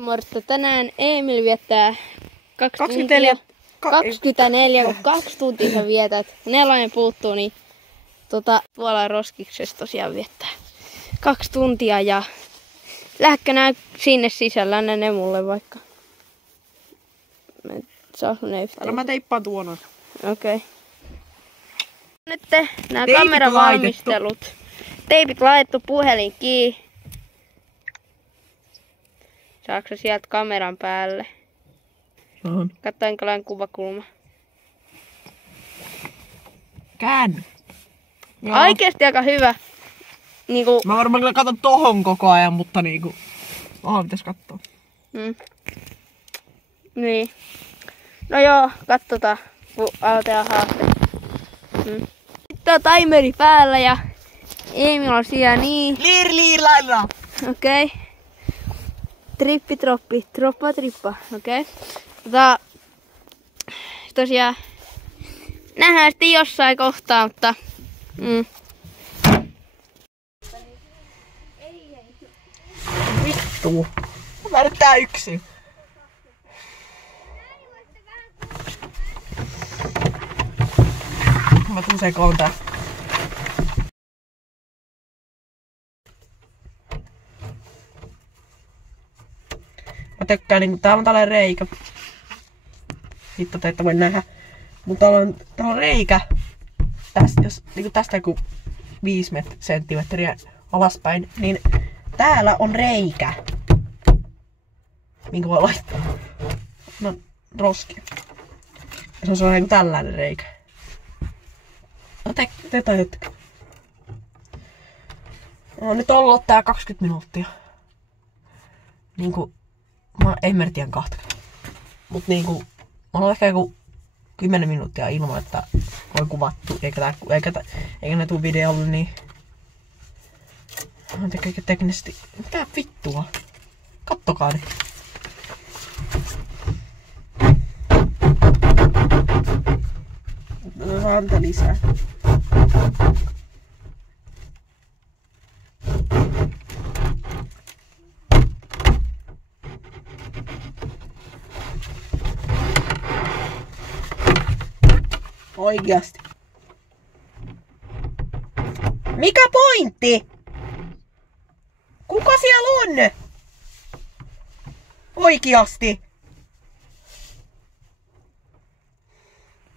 Mortta, tänään Emil viettää 24, kun 2 tuntia sä vietät. 4 puuttuu, niin tuolla Roskiksessa tosiaan viettää 2 tuntia ja lähdekö nää sinne sisällä, anna ne mulle vaikka. Saanko ne yhteen? Mä teippaan tuona. Okei. Okay. Nyt nää kameravalmistelut. Teipit laitettu, puhelin kiinni. Saatko sieltä kameran päälle? Katso minkälainen kuvakulma. Käänny. Oikeesti aika hyvä. Niinku... Mä varmaan kyllä katon tohon koko ajan, mutta niinku... pitäis kattoo. Niin. No joo, katsotaan, kun aloitetaan haaste. Sitten on timeri päällä ja Emil on siellä niin. Lailla. Okei. Okay. Trippi, troppi, troppa, trippa. Okei. Okay. Tosiaan nähdään sitten jossain kohtaa, mutta... Vittu. Mä nyt tää yksin. Mä tuun sekoon tää. Mä tykkään niinku, täällä on tällainen reikä. Hitto te ette voi nähdä. Mutta täällä on reikä. Tästä, jos niinku tästä joku 5 senttimetriä alaspäin, niin täällä on reikä. Minkä voi laittaa. No, roskia. Ja se on niinku tällainen reikä. No te tajutteko? No nyt on ollut tää 20 minuuttia. Niinku, mä emmertian 2. Mut niinku, mä oon ehkä joku 10 minuuttia ilman, että on kuvattu, eikä ne tuu videolle, niin... Mä oon teknisesti... Mitä vittua? Kattokaa nyt. Ranta lisää. Oikeasti. Mikä pointti? Kuka siellä on? Oikeasti.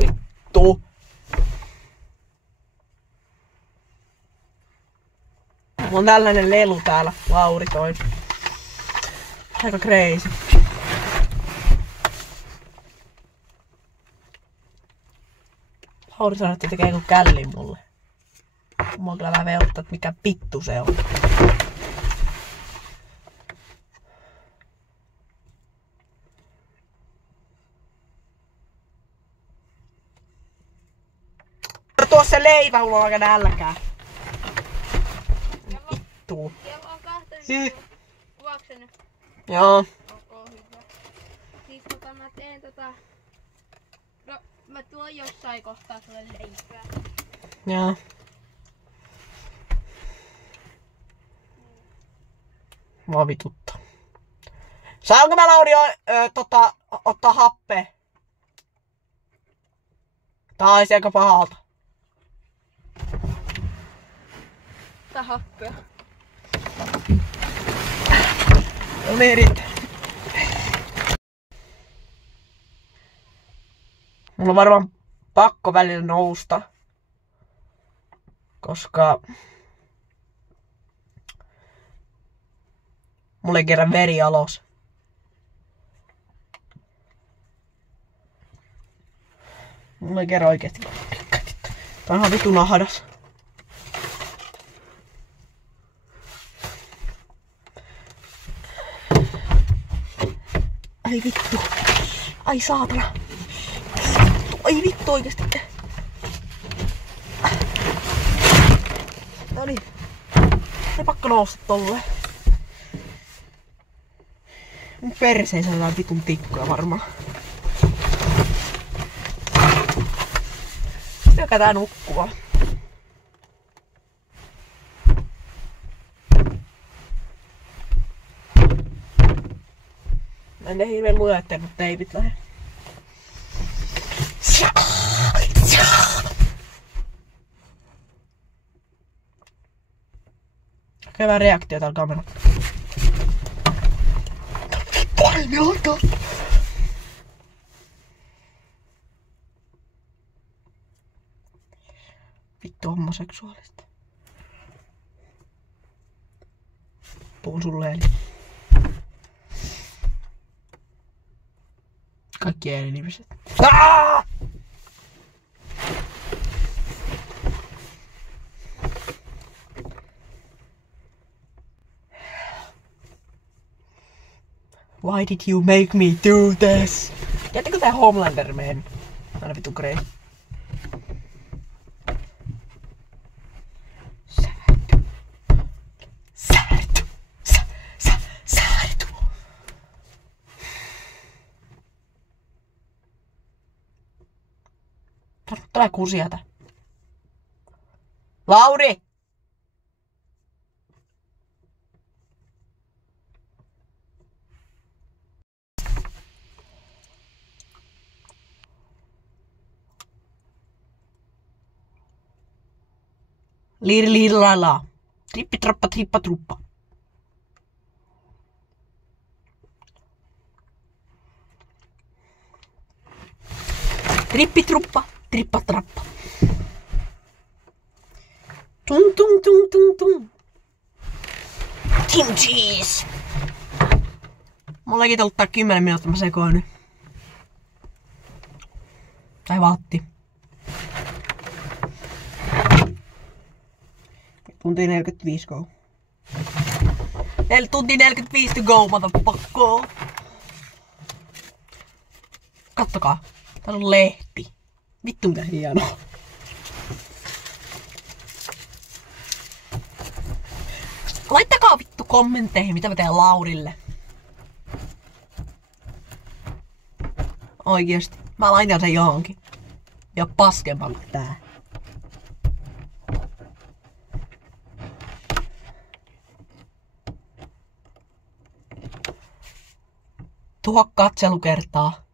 Vittu. Mulla on tällainen lelu täällä. Lauri toi. Aika crazy. Lauri sanoi, että tekee joku källin mulle. Mua on kyllä vähän veottaa, että mikä vittu se on. Tuossa se leipä, mulla on aika nälkää. Vittu. Kello on 2. Kuvaatko sen? Joo. Ok, hyvä. Siis mä teen No, mä tuon jossain kohtaa sulle leipää. Joo. Mua vituttaa. Saanko mä, Lauri, ottaa happea? Tää olisi aika pahalta. Tää happea. No niin, riittää. Mulla on varmaan pakko välillä nousta. Koska... Mulla ei kerran veri alos. Mulla ei kerran oikeesti. Tää on ihan vitu nahdas. Ai vittu. Ai saatana. Ai vittu oikeesti. Noniin. Ei pakko nousta tolleen. Mun perseessä on vitun tikkuja varmaan. Joka tää nukkua. Mä en tee hirveen luettelut teipit lähde. Hyvä reaktio täällä kameralla. Painelta! Vittu homoseksuaalista. Puhun sulle eli. Kaikki ääninimiset. Why did you make me do this? Tiedättekö tää Homelander Man? Aina vittu crazy. Säädetty. Tulee kusiata. Lauri! Liiri-liiri-la-la. Trippi-trappa, trippa-truppa. Trippi-truppa, trippa-trappa. Tung-tung-tung-tung-tung. Team cheese! Mullakin tullut tää 10 minuuttia, mä sekoin nyt. Tai vatti. Tunti 45 go. 4 tunti 45 to go, motherfucker. Kattokaa. Täällä on lehti. Vittu mitä hienoa. Laittakaa vittu kommentteihin, mitä mä teen Laurille. Oikeesti. Mä laitan sen johonkin. Ja paskempaa kuin tää. Tuhat katselukertaa.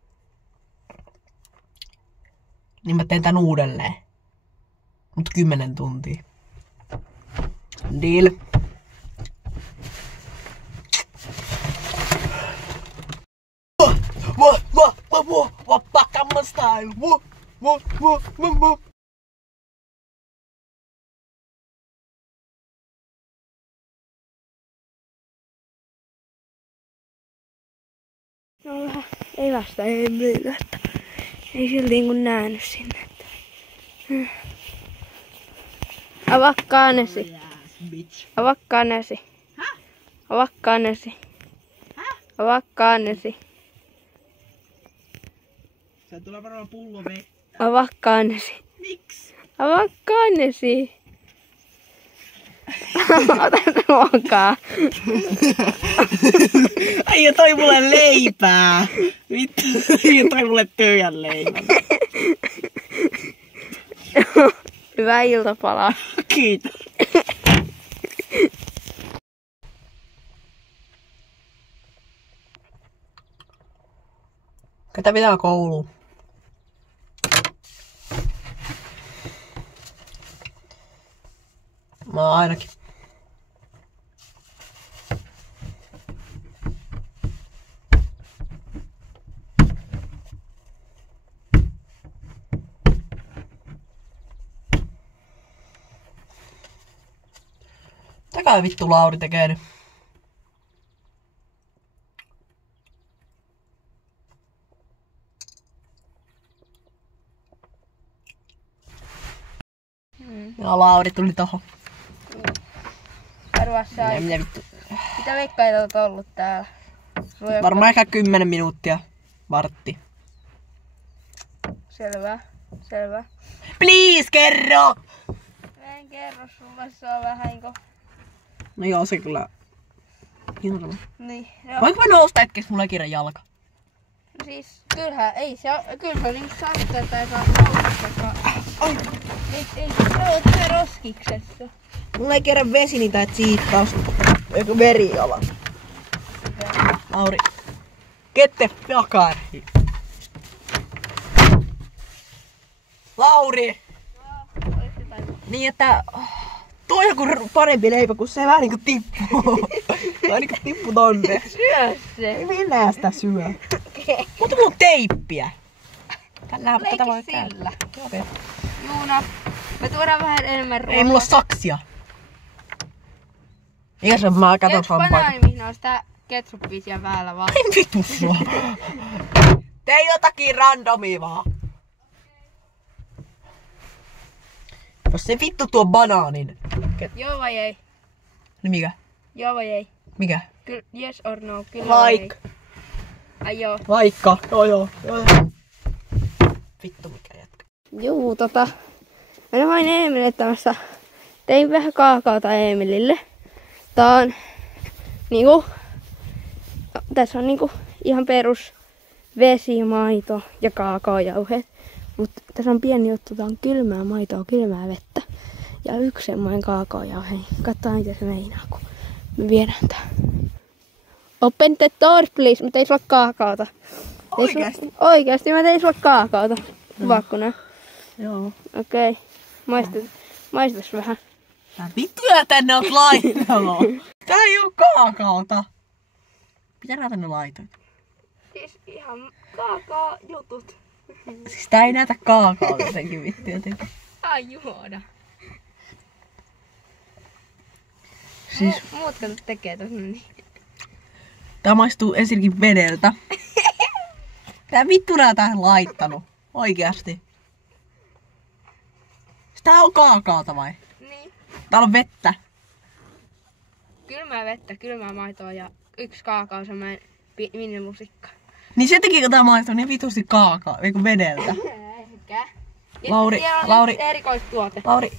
Niin mä teen tän uudelleen. Mut 10 tuntia. Deal. Pakkamman style. No vähän evästä että ei silti kun nähnyt sinne. Avakkaanesi. Avakkaanesi. Avakkaanesi. Avakkaanesi. Sä tulee varmaan pullo vettä. Avakkaanesi. Miksi? Avakkaanesi. Ota ruokaa. Ai toi mulle leipää. Vittu, ai toi mulle tyhjän leipää. Hyvää iltapalaa. Kiitos. Ketä pitää kouluun? Mä ainakin. Mitäkään vittu Lauri tekee nyt? Ja Lauri tuli tohon. Arvassa aika. Mitä veikkaita oot ollut täällä? Varmaan ehkä 10 minuuttia. Vartti. Selvä. Selvä. Please kerro! Mä en kerro sulle, se on vähän niinku... No joo, se kyllä... Hirveä. Niin, joo. Voinko mä nousta hetkeksi, mulla ei kiire jalka? No siis, kyllähän, ei se oo, kyllä se on niinku sanottu, että ei saa nousta. Ai! Ei se oo se roskiksessa. Mulla ei kerran vesi niitä, et siitä taas joku veri alas. Lauri. Mitä? Lauri. Mitä? Lauri. Kette jakar. Lauri! Niin että toi on joku parempi leipä, kun se vähän niinku tippuu. Vähän niinku tippuu tonne. Syö se. Minä sitä syö. Mutta mulla on teippiä. Tällä tätä voi sillä. käydä. Juuna, me tuodaan vähän enemmän ruokaa. Ei mulla ole saksia. Eikä se mä katon hampaa. banaani, mihin on sitä ketsuppia siellä päällä vaan. Ei vitu sua. Tee jotakin randomia vaan. Jos se vittu tuo banaanin. Joo vai ei? No mikä? Joo vai ei? Mikä? Kyllä, yes or no, kyllä vai ei? Ai joo. Vaikka. Joo. Vittu mikä jätkä. Juu, mä vain Eemille tämässä. Tein vähän kaakaota Eemilille. Tää on niinku, tässä on niinku ihan perus vesi, maito ja kaakaojauheet. Mut tässä on pieni juttu, tää on kylmää maitoa, kylmää vettä. Ja yksi semmoinen kaakaojauhe. Katsotaan mitä se meinaa, kun me viedään tää. Open the door please, mä tein sulle kaakaota. Oikeesti? Oikeesti mä tein sulle kaakaota. Vakkuna. Joo. Okei. Maistatas vähän. Tää vittuja tänne oot laittanut. Tää ei oo kaakaota. Mitä nää tänne laitoit? Siis ihan kaakaojutut. Siis tää ei näytä kaakaota jotenkin vittu jotenkin. Ai juoda. Siis Muut tekee tossa niin. tää maistuu ensinnäkin vedeltä. Tää vittu nää tähän laittanut. Oikeasti. Tää on kaakaota vai? Niin. Täällä on vettä. Kylmää vettä, kylmää maitoa ja yksi kaakao, semmoinen minilusikka. Niin sen takia kun tää maistuu niin vitusti kaakaa, eiku vedeltä. Ehkä. Lauri. Erikoistuote. Lauri.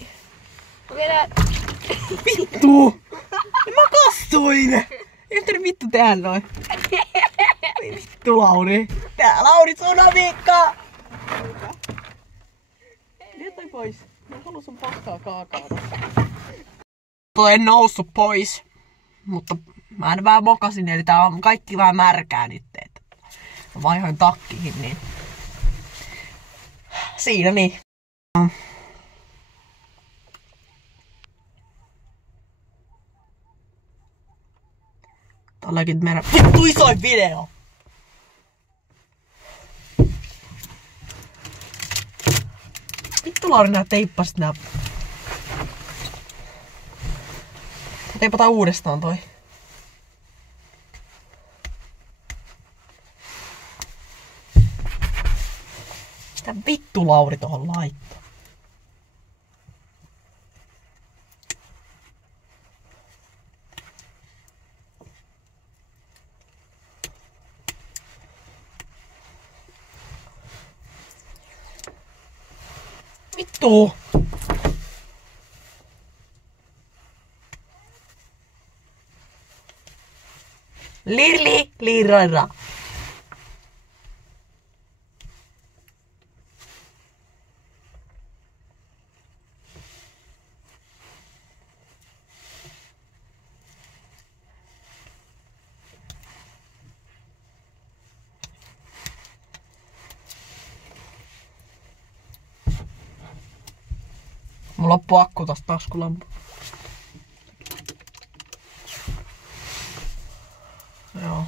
Vielä. Vittu! Mä kastuin! Ei yhtään vittu tehdä noin. Vittu Lauri. Tää Lauri sun on viikkaa! Vie toi pois. Mä haluan sun paskaa kaakaota. Toi en noussut pois. Mutta mä en vähän mokasin, eli tää on kaikki vähän märkää nyt. Mä vaihoin takkiin, niin siinä niin. Tälläkin meidän vittu isoin video! Vittu Lauri nää teippasit nää. Teipataan uudestaan toi. Mitä vittu Lauri tohon laittaa? Vittu! Lirra. Mulla loppuu akku tosta taskulampu. Joo.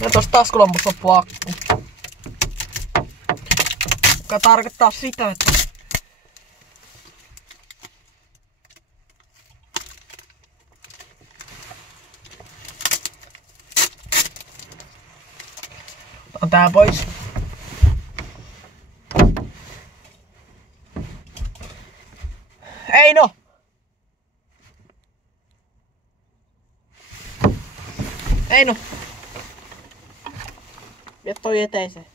Ja tosta taskulampusta loppuu akku. Joka tarkoittaa sitä, että on tää pois. Ei no! Ei no! Vie toi eteiseen.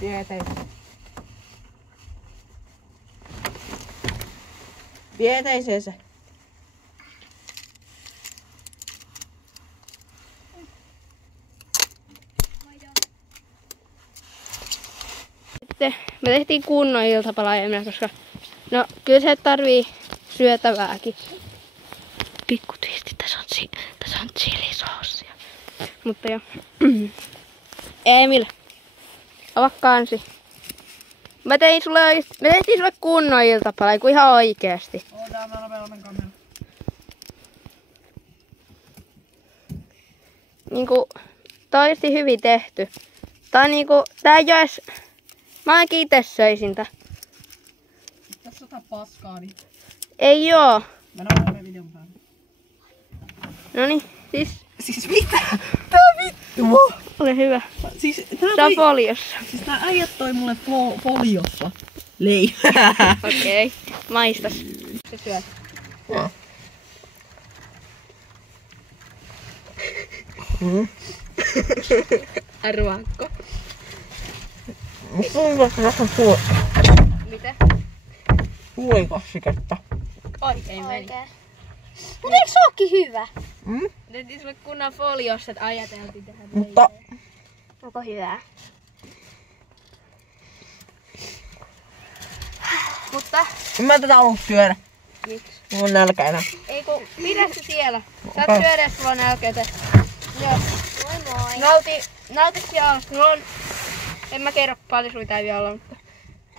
Vie eteiseen. Vie eteiseen se. sitten me tehtiin kunnon iltapala Emille, koska no kyllä se tarvii syötävääkin. Pikku twisti, tässä on chilisoosia. Mutta joo. Emil, avaa kansi. Me tehtiin sulle kunnon iltapala, kun ihan oikeesti. Niinku, tää on oikeesti hyvin tehty. Tää on niinku, tää ei oo edes... Mä ainakin ite söisin tää. Tässä on jotain paskaa, niin... Ei oo. Mä näen videon päälle. Noniin, siis... Siis mitä? Tää vittu! Ole hyvä. Siis Se on foliossa. Siis nää äijät toi mulle foliossa. Lei. Okei, maistas. Se syöt. Joo. Arvaakko? Mitä? Huolikassiketta. Oikein meni. Mut eikö se ookin hyvä? Tehtiin sulle kunnon foliossa, että ajateltiin tehdä. Mutta... Onko hyvää? Mutta... En mä tätä halua syödä. Miksi? Mulla on nälkä enää. Ei kun, pidä se siellä. Saat Okei. syödä, jos sulla on nälkäitä. Joo. Moi moi. Nauti siellä. Mulla on... En mä kerro paljon suita ei vielä olla, mutta...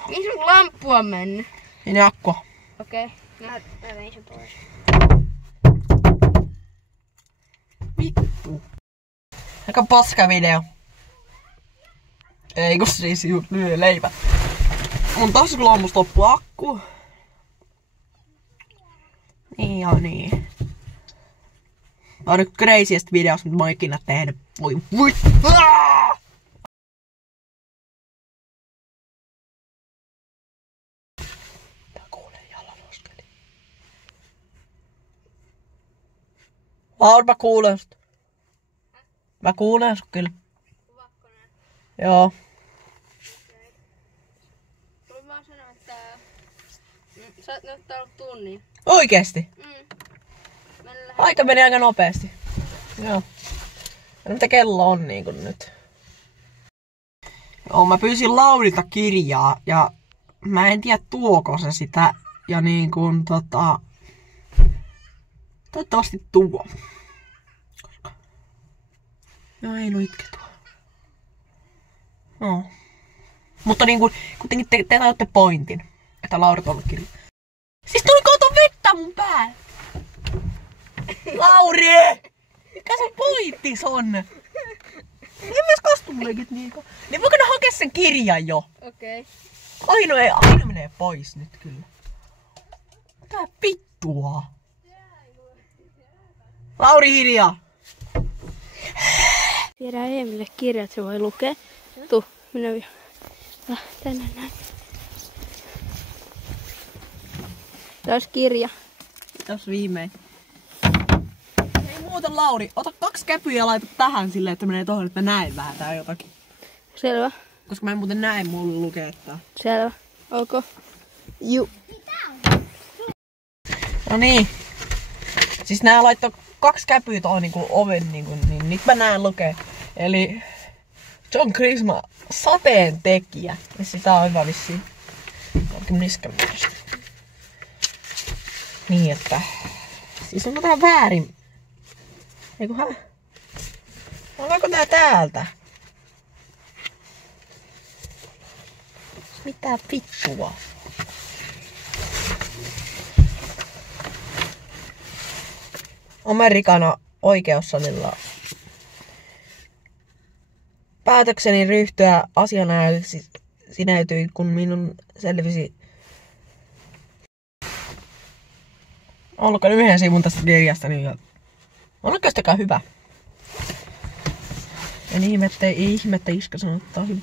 Mihin sun lamppu on mennyt? Niin akko. Okei. Mä vein sen pois. Vittu. Aika paska video. Ei kun siis lyö leipä. Mun tossa kun lammusta loppu akku. Niin ja niin. Tää on nyt craziest videos, mitä mä oon ikinä tehnyt. Voi. Tää kuulee jalanoskeli. Mä kuulen sut. Mä kuulen sut kyllä. Joo. Voin vaan sanoa, että... Sä oot nyt ollut tunnin. Oikeesti? Mennään Aika meni aika nopeasti. Joo. Ja mitä kello on niinku nyt? Joo, mä pyysin Laurilta kirjaa ja mä en tiedä tuoko se sitä. Ja niin kuin toivottavasti tuo. Koska... Joo, ei itke tuo. No. Mutta niin kuin, kuitenkin te tajutte pointin, että Lauri tuolla kirjaa. Siis tuli kato vettä mun päälle! Lauri! Mikä sun pointtis on? En myös kastumleikit niinku. Niin voiko ne hakea sen kirjan jo? Okei. Aino menee pois nyt kyllä. Mitä vittua? Lauri hiljaa! Viedään Emille kirjat, se voi lukea. Tuu, minä vielä. Tänne näin. Taas kirja. Tos viimein. Ei muuta Lauri, ota 2 käpyä ja laita tähän silleen, että menee tohon, että mä näen vähän tää jotakin. Selvä. Koska mä en muuten näe, mulla lukee, että... Selvä. Ok. Juu. No niin. Siis nää laittoi 2 käpyä tohon niinku oven niinku, niin nyt mä näen lukee. Eli John Christmas sateen tekijä. Ja sitä on hyvä vissiin. Onkin niskän mielestä. Niin että... Siis onko tää väärin? Eiköhän... Onko tää täältä? Mitä vittua? Amerikana oikeussalilla päätökseni ryhtyä asianajajaksi sinäytyi, kun minun selvisi... Ollutko yhden sivun tästä kirjasta, niin ollutko sitäkään hyvä? En ihmettä Iska sanottaa hyvä.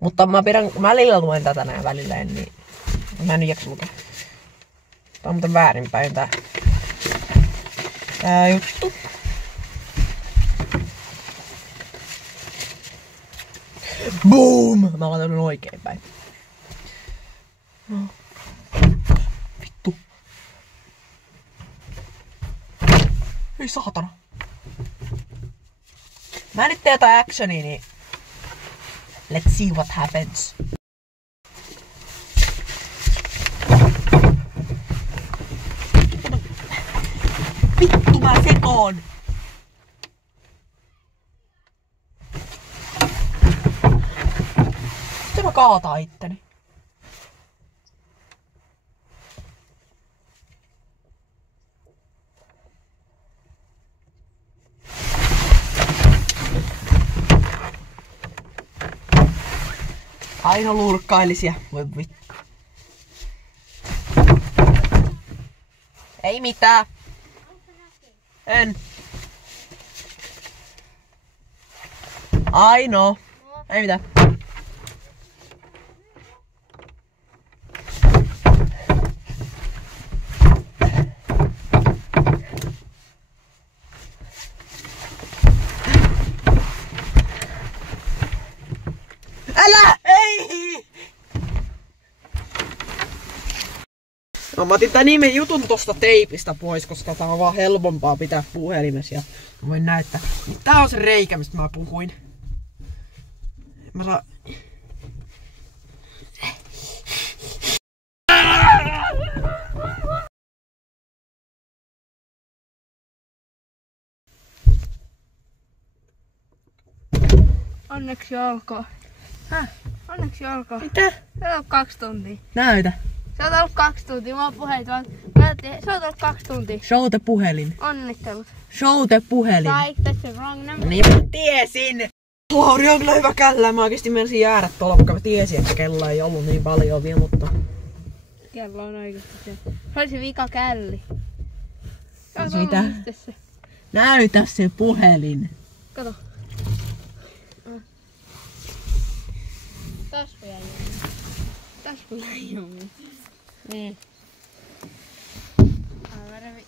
Mutta mä välillä luen tätä näin välillä, niin mä en jaksa lukea. Tää on muuten väärinpäin tää juttu. Boom! Mä laitan sen oikein päin. No. Vittu. Ei saatana. Mä en nyt tee jotain actionia, niin Let's see what happens. Vittu mä sekoon! Sitten mä kaataa itteni. Aino luurkkailisia. Voi vittu. Ei mitään. En. Aino. Ei mitään. Älä! Ei! No, mä otin tän nimen jutun tosta teipistä pois, koska tää on vaan helpompaa pitää puhelimessa ja mä voin näyttää. Tää on se reikä, mistä mä puhuin. Mä saan... Onneksi olkoon. Häh? Onneksi olkoon. Mitä? Se on ollut 2 tuntia. Näytä. Se on ollut 2 tuntia. Mä oon puhelit vaan. Se on ollut 2 tuntia. Showte puhelin. Onnittelut. Showte puhelin. Like, that's the wrong number. Niin mä tiesin! Lauri on kyllä hyvä källä. Mä oikeesti menisin jäädä tuolla, vaikka mä tiesin, että kello ei ollut niin paljon vielä, mutta... Kello on oikeesti se. Se oli se vika källi. Kato, Mitä? mistä se? Näytä se puhelin. Kato. Taskuja juumi. Taskuja juumi. Niin. Mä revi.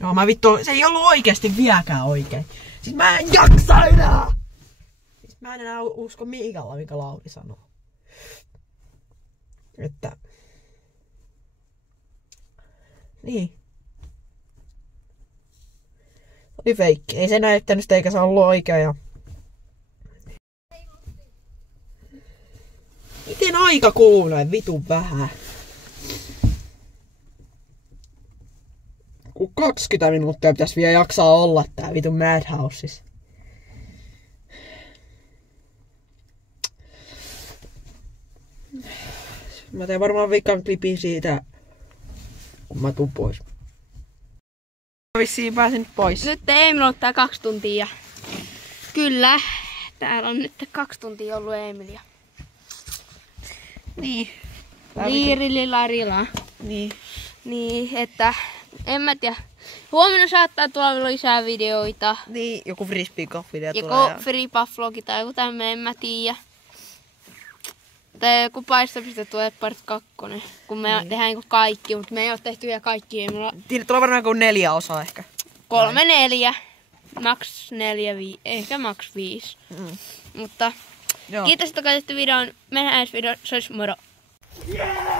Joo, mä vittu, se ei ollut oikeesti vieläkään oikein. Siis mä en jaksa enää! Siis mä en enää usko Miikalla, mikä Lauri sanoo. Että... Niin. Oli feikki. Ei se näyttänyt sitä eikä se ollut oikea ja... Miten aika kuluu näin vitun vähän? Kun 20 minuuttia pitäisi vielä jaksaa olla tää vitun Madhouseissa. Mä teen varmaan vikan klipin siitä, kun mä tuun pois. Mä vissiin pääsen nyt pois. Nyt Emil ottaa 2 tuntia. Kyllä, täällä on nyt 2 tuntia ollut Emilia. Niin. Liirilarila. Niin. Niin, että en mä tiedä. Huomenna saattaa tulla lisää videoita. Niin, joku frisbee-golf-video tulee. Joku free buff-vlogi tai joku tämmönen, en mä tiedä. Tai joku paistopiste tulee part 2. Kun me tehdään kaikki, mutta me ei oo tehty vielä kaikki. Siinä tulee varmaan kuin 4 osaa ehkä. 3, 4. Max 4, 5. Ehkä max 5. Mutta joo. Kiitos, että katsoitte videon. Mennään ensi videoon. Se olisi moro. Yeah!